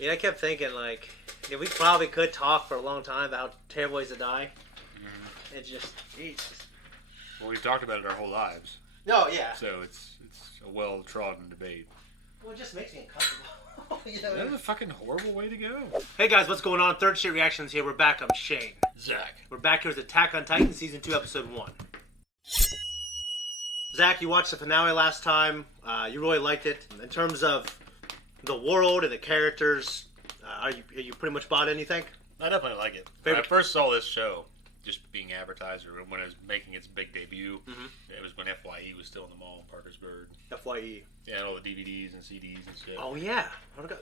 Yeah, I kept thinking, like, yeah, we probably could talk for a long time about how terrible it is to die. Mm-hmm. It just, Jesus. Well, we've talked about it our whole lives. No, yeah. So it's a well-trodden debate. Well, it just makes me uncomfortable. You know? That's a fucking horrible way to go. Hey guys, what's going on? Third Street Reactions here. We're back. I'm Shane. Zach. We're back here with Attack on Titan, Season 2, Episode 1. Zach, you watched the finale last time. You really liked it. In terms of the world and the characters, are you pretty much bought in, you think? I definitely like it. When I first saw this show, just being advertised, or when it was making its big debut, it was when FYE was still in the mall in Parkersburg. FYE. Yeah, and all the DVDs and CDs and shit. Oh, yeah.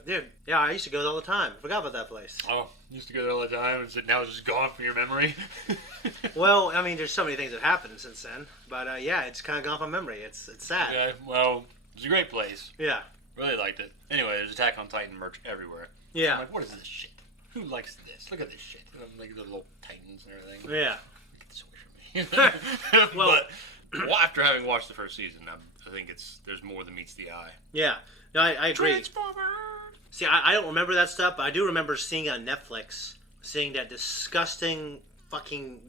Dude, yeah, I used to go there all the time. I forgot about that place. Oh, used to go there all the time, and now it's just gone from your memory. Well, I mean, there's so many things that happened since then. But, yeah, it's kind of gone from memory. It's sad. Okay, well, it's a great place. Yeah. Really liked it. Anyway, there's Attack on Titan merch everywhere. Yeah. I'm like, what is this shit? Who likes this? Look at this shit. Like the little Titans and everything. Yeah. Get this away from me. But after having watched the first season, I think there's more than meets the eye. Yeah. No, I agree. Transformers! See, I don't remember that stuff, but I do remember seeing on Netflix, seeing that disgusting fucking,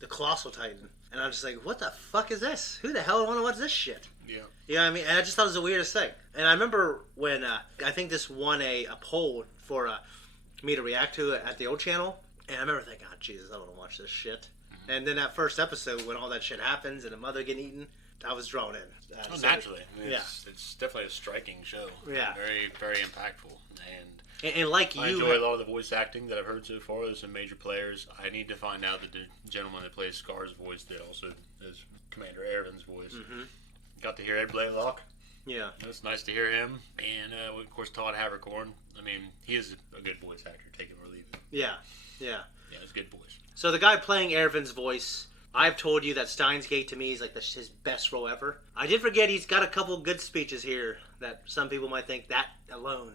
the Colossal Titan. And I'm just like, what the fuck is this? Who the hell would want to watch this shit? Yeah. You know what I mean? And I just thought it was the weirdest thing. And I remember when, I think this won a poll for me to react to at the old channel. And I remember thinking, oh, Jesus, I don't want to watch this shit. Mm-hmm. And then that first episode, when all that shit happens and a mother getting eaten, I was drawn in. Naturally. I mean, yeah. It's definitely a striking show. Yeah. Very, very impactful. And like I enjoy a lot of the voice acting that I've heard so far. There's some major players. I need to find out that the gentleman that plays Scar's voice that also is Commander Ervin's voice. Mm-hmm. Got to hear Ed Blaylock. Yeah. It's nice to hear him. And, of course, Todd Havercorn. I mean, he is a good voice actor. Take him or leave him. Yeah. Yeah. Yeah, it's a good voice. So the guy playing Ervin's voice, I've told you that Steins Gate to me is like his best role ever. I did forget he's got a couple good speeches here that some people might think that alone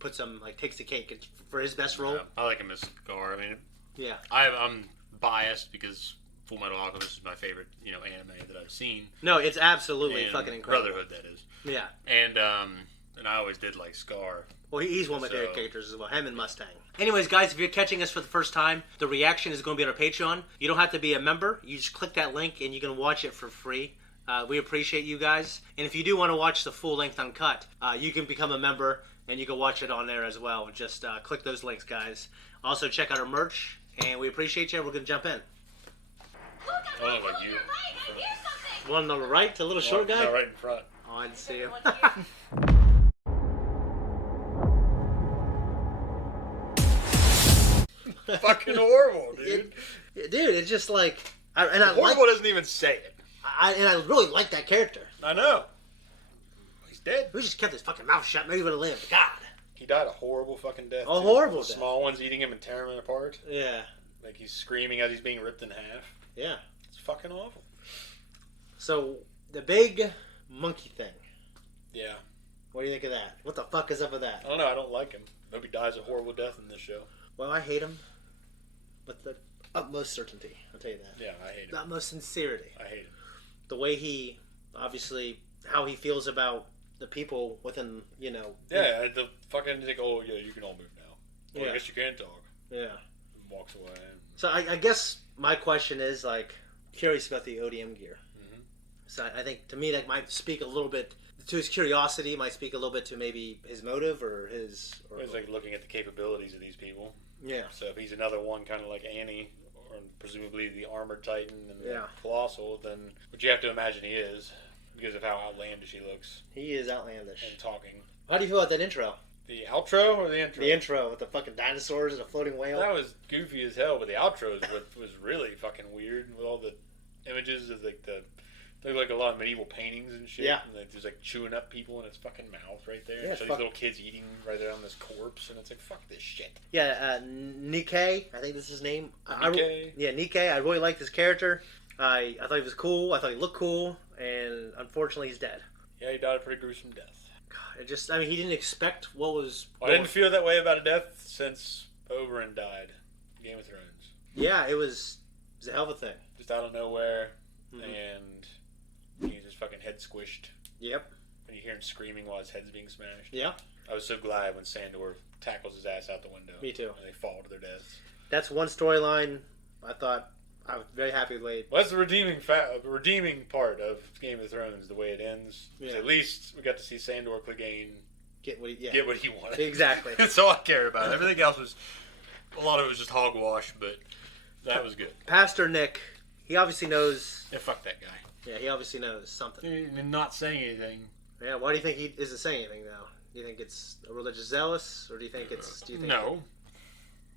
puts him, like, takes the cake for his best role. Yeah, I like him as Scar. I mean, yeah. I'm biased because Full Metal Alchemist is my favorite, anime that I've seen. No, it's absolutely and fucking incredible. Brotherhood, that is. Yeah. And I always did like Scar. Well, he's one of my favorite characters as well. Him and Mustang. Anyways, guys, if you're catching us for the first time, the reaction is going to be on our Patreon. You don't have to be a member. You just click that link and you can watch it for free. We appreciate you guys. And if you do want to watch the full-length uncut, you can become a member and you can watch it on there as well. Just click those links, guys. Also, check out our merch. And we appreciate you. We're going to jump in. Look, I'm right on your right. I hear something. One on the right, the little short guy? No, right in front. Oh, I didn't see him. Fucking horrible, dude. Dude, it's just like... Horrible doesn't even say it. And I really like that character. I know. He's dead. We just kept his fucking mouth shut. Maybe he would have lived. God. He died a horrible fucking death. A horrible death. Small ones eating him and tearing him apart. Yeah. Like he's screaming as he's being ripped in half. Yeah. It's fucking awful. So, the big monkey thing. Yeah. What do you think of that? What the fuck is up with that? I don't know. I don't like him. I hope he dies a horrible death in this show. Well, I hate him. With the utmost certainty. I'll tell you that. Yeah, I hate him. The utmost sincerity. I hate him. The way he, obviously, how he feels about the people within, Yeah, the fucking like, oh yeah, you can all move now. Well, yeah. I guess you can talk. Yeah. And walks away. So I guess my question is, like, curious about the ODM gear. Mm-hmm. So I think, to me, that might speak a little bit to his curiosity, might speak a little bit to maybe his motive or his... It's like looking at the capabilities of these people. Yeah. So if he's another one kind of like Annie, or presumably the Armored Titan and the yeah. Colossal, then which you have to imagine he is, because of how outlandish he looks. He is outlandish. And talking. How do you feel about that intro? The outro or the intro? The intro with the fucking dinosaurs and a floating whale. That was goofy as hell, but the outro was really fucking weird with all the images of like they look like a lot of medieval paintings and shit. Yeah. And like, there's like chewing up people in its fucking mouth right there. Yeah, and so these little kids eating right there on this corpse, and it's like, fuck this shit. Yeah, Nikkei, I think that's his name. Nikkei. Nikkei. I really liked his character. I thought he was cool. I thought he looked cool, and unfortunately, he's dead. Yeah, he died a pretty gruesome death. God, he didn't expect what was. I didn't feel that way about a death since Oberyn died, Game of Thrones. Yeah, it was a hell of a thing. Just out of nowhere, and he's just fucking head squished. Yep. And you hear him screaming while his head's being smashed. Yeah. I was so glad when Sandor tackles his ass out the window. Me too. And they fall to their deaths. That's one storyline I thought I was very happy with. Well, that's the redeeming part of Game of Thrones, the way it ends. Yeah. At least we got to see Sandor Clegane get what he wanted. Exactly. That's all I care about. Everything else was, a lot of it was just hogwash, but that was good. Pastor Nick, he obviously knows. Yeah, fuck that guy. Yeah, he obviously knows something. And not saying anything. Yeah, why do you think he isn't saying anything though? Do you think it's a religious zealous, or do you think it's? No.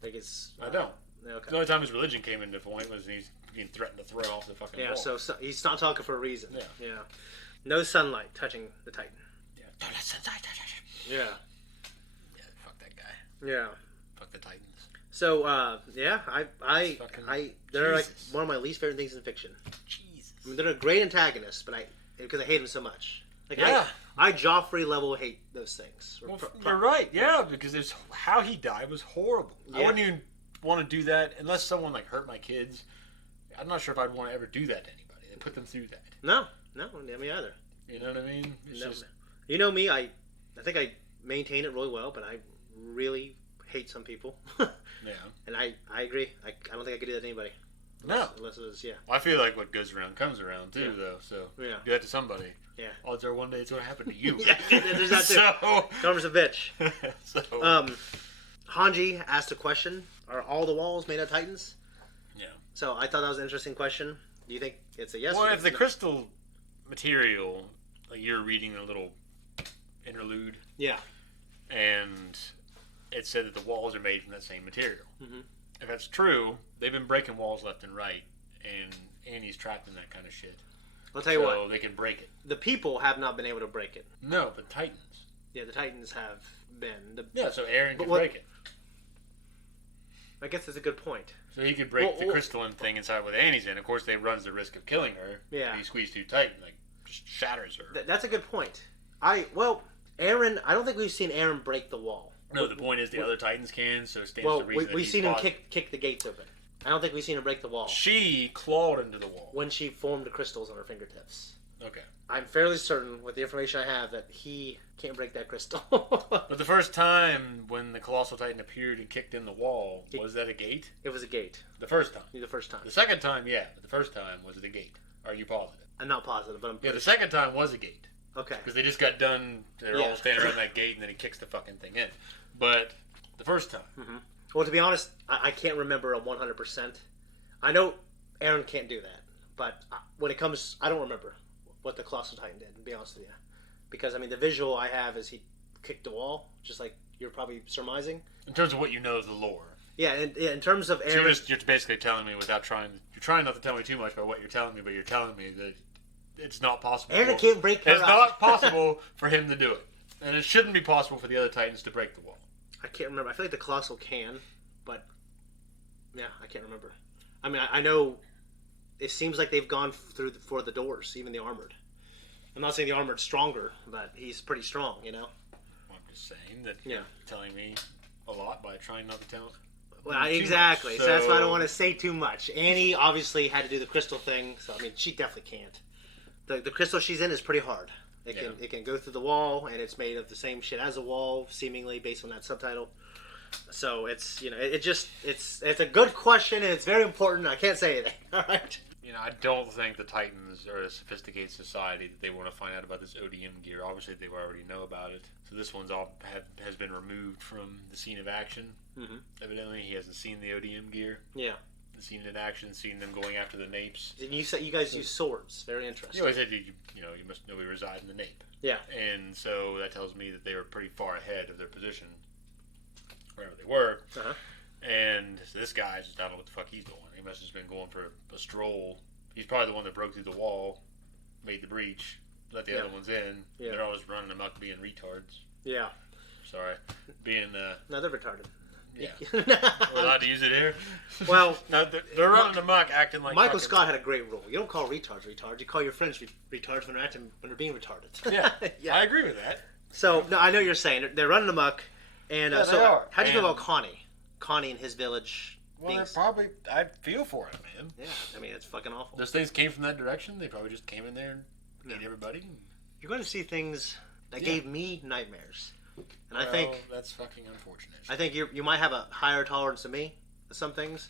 Think it's? I don't. Okay. The only time his religion came into point was he's being threatened to throw off the fucking wall. So he's not talking for a reason. Yeah. No sunlight touching the Titan. Yeah. Don't let sunlight touch him. Yeah. Yeah. Fuck that guy. Yeah. Fuck the Titans. So they're like Jesus. one of my least favorite things in fiction. Jesus. I mean, they're a great antagonist, but because I hate them so much. Like yeah. I Joffrey level hate those things. Well, you're right. Yeah, because how he died was horrible. Yeah. I wouldn't even want to do that unless someone like hurt my kids. I'm not sure if I'd want to ever do that to anybody. They put them through that. No, me either. You know what I mean? You know me. I think I maintain it really well, but I really hate some people. Yeah. And I agree. I don't think I could do that to anybody. Unless it was, Well, I feel like what goes around comes around too, though. So do that to somebody. Yeah. Odds are one day it's going to happen to you. Yeah, there's that too. Karma's a bitch. Hanji asked a question: are all the walls made of Titans? Yeah. So I thought that was an interesting question. Do you think it's a yes? Well, if the crystal material, like you're reading a little interlude. Yeah. And it said that the walls are made from that same material. Mm-hmm. If that's true, they've been breaking walls left and right, and Annie's trapped in that kind of shit. I'll tell you what. So they can break it. The people have not been able to break it. No, but Titans. Yeah, the Titans have been. So Aaron can break it. I guess that's a good point. So he could break the crystalline thing inside with Annie's in. Of course, they runs the risk of killing her. Yeah. If he squeezed too tight and just shatters her. That's a good point. Aaron, I don't think we've seen Aaron break the wall. No, the point is the other Titans can, so it stands to reason we've seen him kick the gates open. I don't think we've seen him break the wall. She clawed into the wall. When she formed the crystals on her fingertips. Okay. I'm fairly certain, with the information I have, that he can't break that crystal. But the first time when the Colossal Titan appeared and kicked in the wall, was that a gate? It was a gate. The first time? The first time. The second time, yeah. But the first time, was it a gate? Are you positive? I'm not positive, but I'm the second time was a gate. Okay. Because they just got done, they were all standing around that gate, and then he kicks the fucking thing in. But the first time. Mm-hmm. Well, to be honest, I can't remember a 100%. I know Aaron can't do that, but when it comes, I don't remember what the Colossal Titan did, to be honest with you. Because, the visual I have is he kicked the wall, just like you're probably surmising. In terms of what you know of the lore. Yeah, in terms of Aaron... So you're basically telling me without trying... You're trying not to tell me too much about what you're telling me, but you're telling me that it's not possible. Aaron can't break her It's not possible for him to do it. And it shouldn't be possible for the other Titans to break the wall. I can't remember. I feel like the Colossal can, but... Yeah, I can't remember. I know it seems like they've gone through for the doors, even the armored. I'm not saying the armored's stronger, but he's pretty strong, you know? I'm just saying that you're telling me a lot by trying not to tell. Well, exactly. So that's why I don't want to say too much. Annie obviously had to do the crystal thing, so she definitely can't. The crystal she's in is pretty hard. It can go through the wall, and it's made of the same shit as a wall, seemingly based on that subtitle. So it's it's a good question, and it's very important. I can't say anything. All right. I don't think the Titans are a sophisticated society that they want to find out about this ODM gear. Obviously, they already know about it. So this one's has been removed from the scene of action. Mm-hmm. Evidently, he hasn't seen the ODM gear. Yeah. Seen it in action, seen them going after the napes. And you said you guys use swords. Very interesting. I said you must know we reside in the nape. Yeah. And so that tells me that they were pretty far ahead of their position, wherever they were. Uh-huh. And so this guy just, I don't know what the fuck he's doing. He must have just been going for a stroll. He's probably the one that broke through the wall, made the breach, let the other ones in. Yeah. They're always running amok being retards. Yeah. Sorry. Being... No, they're retarded. Yeah. We're allowed to use it here? Well... No, they're running amok acting like... Michael Scott had a great rule. You don't call retards retards. You call your friends retards when they're being retarded. Yeah. I agree with that. So, no, I know what you're saying. They're running amok. And so, how'd you feel about Connie? Connie and his village... Well, they're probably... I feel for it, man. Yeah, it's fucking awful. Those things came from that direction. They probably just came in there and ate everybody. You're going to see things that gave me nightmares. And I think that's fucking unfortunate. I think you might have a higher tolerance than me for some things,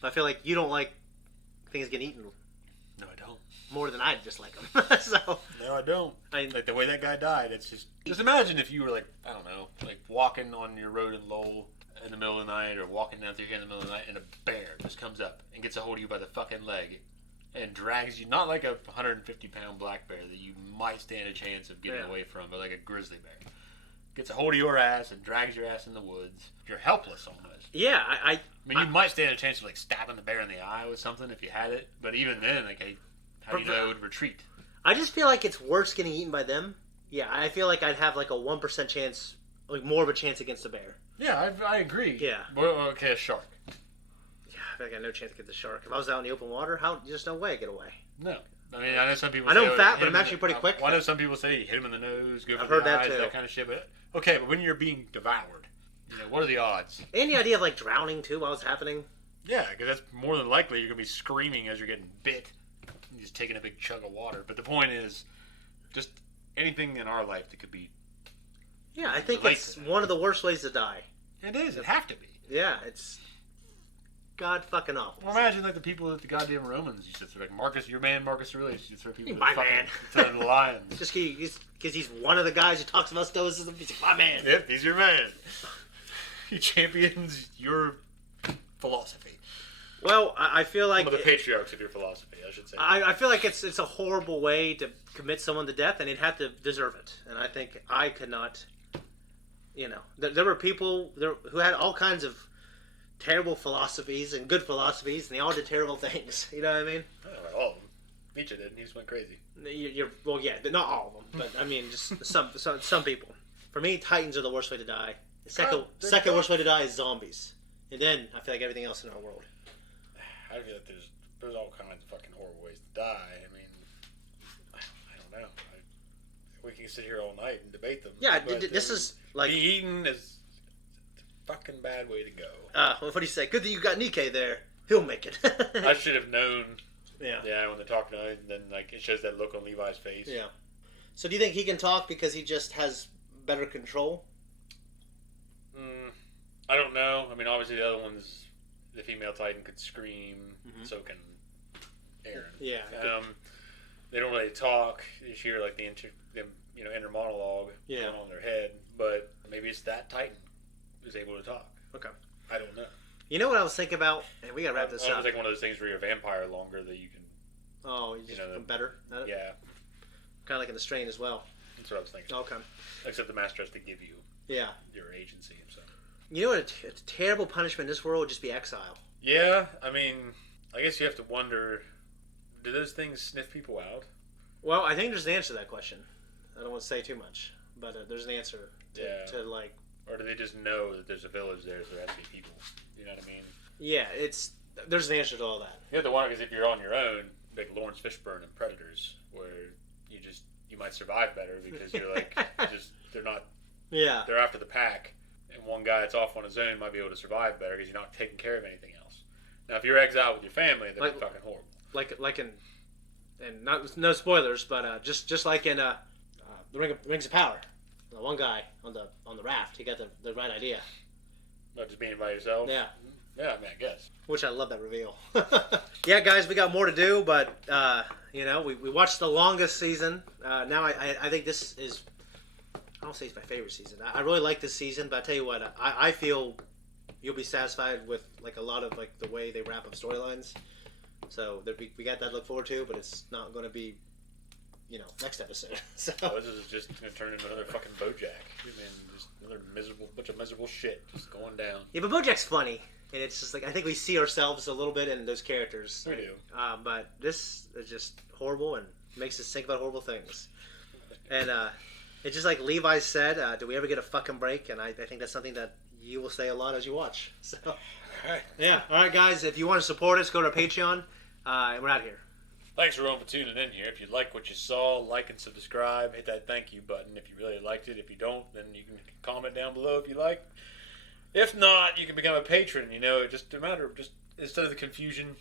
but I feel like you don't like things getting eaten. No, I don't. More than I just like them. So no, I don't. Like the way that guy died, it's just imagine if you were like, I don't know, like walking on your road in Lowell in the middle of the night, or walking down through here in the middle of the night, and a bear just comes up and gets a hold of you by the fucking leg and drags you, not like a 150-pound black bear that you might stand a chance of getting away from, but like a grizzly bear. Gets a hold of your ass and drags your ass in the woods. You're helpless almost. Yeah, I mean, you might stand a chance of like stabbing the bear in the eye with something if you had it, but even then, like, how do you know it would retreat? I just feel like it's worse getting eaten by them. Yeah, I feel like I'd have like a 1% chance, like more of a chance against a bear. Yeah, I agree. Yeah. Well, okay, a shark. Yeah, I feel like I got no chance to get the shark. If I was out in the open water, there's no way I'd get away. No. I mean, I know some people I know I'm fat, but I'm actually pretty quick. I know some people say you hit him in the nose, go for I've heard the that eyes, too. that kind of shit. But okay, but when you're being devoured, what are the odds? And the idea of like drowning too while it's happening. Yeah, because that's more than likely you're gonna be screaming as you're getting bit, and just taking a big chug of water. But the point is, just anything in our life that could be. Yeah, I think it's one of the worst ways to die. It is. It have to be. Yeah, it's god fucking awful. Well, imagine like the people at the goddamn Romans used to throw, like Marcus, your man Marcus Aurelius used to throw people. My man. Throwing the lions. Just because he's one of the guys who talks about stoicism. He's my man. Yep, he's your man. He champions your philosophy. Well, I feel like one of the patriarchs of your philosophy, I should say. I feel like it's a horrible way to commit someone to death, and he'd have to deserve it. And I think I could not. You know, there were people who had all kinds of terrible philosophies and good philosophies, and they all did terrible things. You know what I mean? Oh, all of them. Nietzsche did, and he just went crazy. Well, yeah, not all of them, but I mean, just some people. For me, Titans are the worst way to die. The second worst way to die is zombies, and then I feel like everything else in our world. I feel like there's all kinds of fucking horrible ways to die. I mean, I don't know. We can sit here all night and debate them. Yeah, this is like be eaten is a fucking bad way to go. What do you say? Good that you got Nikkei there. He'll make it. I should have known. Yeah. Yeah, when they're talking to him, then like it shows that look on Levi's face. Yeah. So do you think he can talk because he just has better control? I don't know. I mean, obviously the other ones, the female Titan could scream, so can Aaron. Yeah. They don't really talk. You hear like the inner monologue going on in their head, but maybe it's that Titan who's able to talk. Okay. I don't know. You know what I was thinking about? And we gotta wrap this up. It's like one of those things where you're a vampire longer that you can. Oh, you just become better at it? Yeah. Kind of like in the Strain as well. That's what I was thinking. Okay. Except the master has to give you. Yeah. Your agency himself. You know what? A terrible punishment in this world would just be exile. Yeah, I mean, I guess you have to wonder, do those things sniff people out? Well, I think there's an answer to that question. I don't want to say too much, but there's an answer to like... Or do they just know that there's a village there, so there has to be people? You know what I mean? Yeah, there's an answer to all that. You have to wonder, because if you're on your own, like Lawrence Fishburne in Predators, where you might survive better because you're like, they're not... Yeah. They're after the pack. And one guy that's off on his own might be able to survive better because you're not taking care of anything else. Now, if you're exiled with your family, that'd be fucking horrible. Like in, and no spoilers, but just like in the Rings of Power, the one guy on the raft, he got the right idea. Not just being by yourself. Yeah. Yeah, I mean, I guess. Which I love that reveal. Yeah, guys, we got more to do, but we watched the longest season. Now I think this is. I don't say it's my favorite season. I really like this season, but I tell you what, I feel you'll be satisfied with like a lot of like the way they wrap up storylines. So we got that to look forward to, but it's not going to be, next episode. So this is just going to turn into another fucking BoJack. I mean, just another bunch of miserable shit just going down. Yeah, but BoJack's funny, and it's just like I think we see ourselves a little bit in those characters. We do. But this is just horrible and makes us think about horrible things. And it's just like Levi said, do we ever get a fucking break? And I think that's something that you will say a lot as you watch. So, all right. Yeah. All right, guys. If you want to support us, go to our Patreon. And we're out here. Thanks everyone for tuning in here. If you like what you saw, like and subscribe. Hit that thank you button if you really liked it. If you don't, then you can comment down below if you like. If not, you can become a patron. Just a matter of instead of the confusion,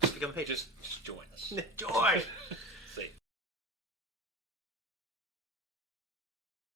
Just become a patron. Just join us. Join.